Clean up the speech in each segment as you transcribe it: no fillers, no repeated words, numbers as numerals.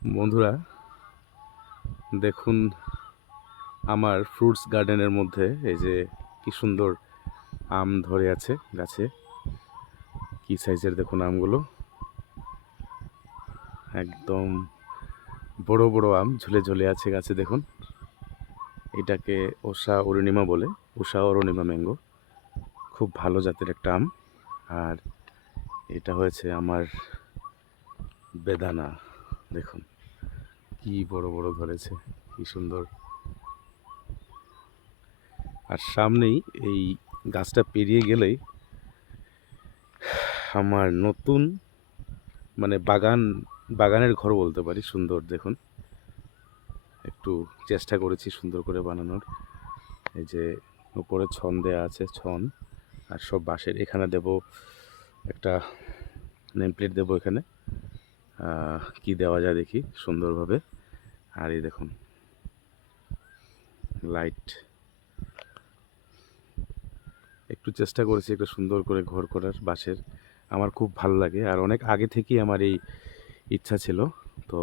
বন্ধুরা, দেখুন আমার ফ্রুটস গার্ডেনের মধ্যে এই যে কি সুন্দর আম ধরে আছে গাছে। কি সাইজের দেখুন আমগুলো, একদম বড় বড় আম ঝুলে ঝুলে আছে গাছে। দেখুন, এটাকে ওষা অরুণিমা বলে, ওষা অরুণিমা ম্যাঙ্গো। খুব ভালো জাতের একটা আম। আর এটা হয়েছে আমার বেদানা। দেখুন কি বড় বড় ধরেছে, কি সুন্দর। আর সামনেই এই গাছটা পেরিয়ে গেলেই আমার নতুন বাগানের ঘর বলতে পারি। সুন্দর দেখুন, একটু চেষ্টা করেছি সুন্দর করে বানানোর। এই যে উপরে ছন দেয়া আছে, ছন আর সব বাঁশের। এখানে দেব একটা নেম প্লেট দেবো এখানে, কি দেওয়া যায় দেখি সুন্দরভাবে। আর এই দেখুন লাইট, একটু চেষ্টা করেছি একটু সুন্দর করে ঘর করার বাঁশের। আমার খুব ভালো লাগে আর অনেক আগে থেকেই আমার এই ইচ্ছা ছিল। তো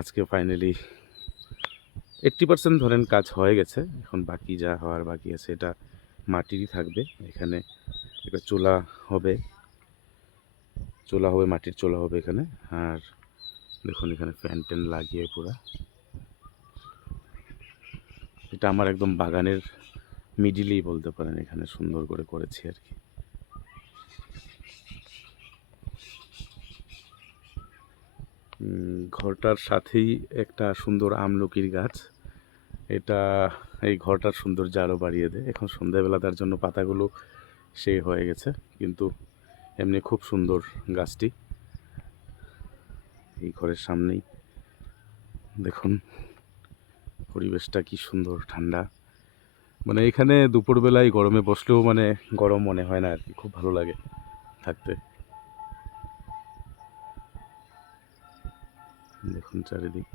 আজকে ফাইনালি 80% ধরেন কাজ হয়ে গেছে। এখন বাকি যা হওয়ার বাকি আছে, এটা মাটিরই থাকবে। এখানে একটা চুলা হবে, মাটির চুলা হবে এখানে। আর দেখুন এখানে ফ্যান ট্যান লাগিয়ে পুরা, এটা আমার একদম বাগানের মিডিলেই বলতে পারেন। এখানে সুন্দর করে করেছি আর কি। ঘরটার সাথেই একটা সুন্দর আমলকির গাছ। এটা এই ঘরটার সৌন্দর্য আরও বাড়িয়ে দেয়। এখন সন্ধ্যাবেলা তার জন্য পাতাগুলো সেই হয়ে গেছে, কিন্তু এমনি খুব সুন্দর গাছটি। এই ঘরের সামনেই দেখুন পরিবেশটা কি সুন্দর, ঠান্ডা। মানে এখানে দুপুরবেলায় গরমে বসলেও গরম মনে হয় না আর কি, খুব ভালো লাগে থাকতে। দেখুন চারিদিক।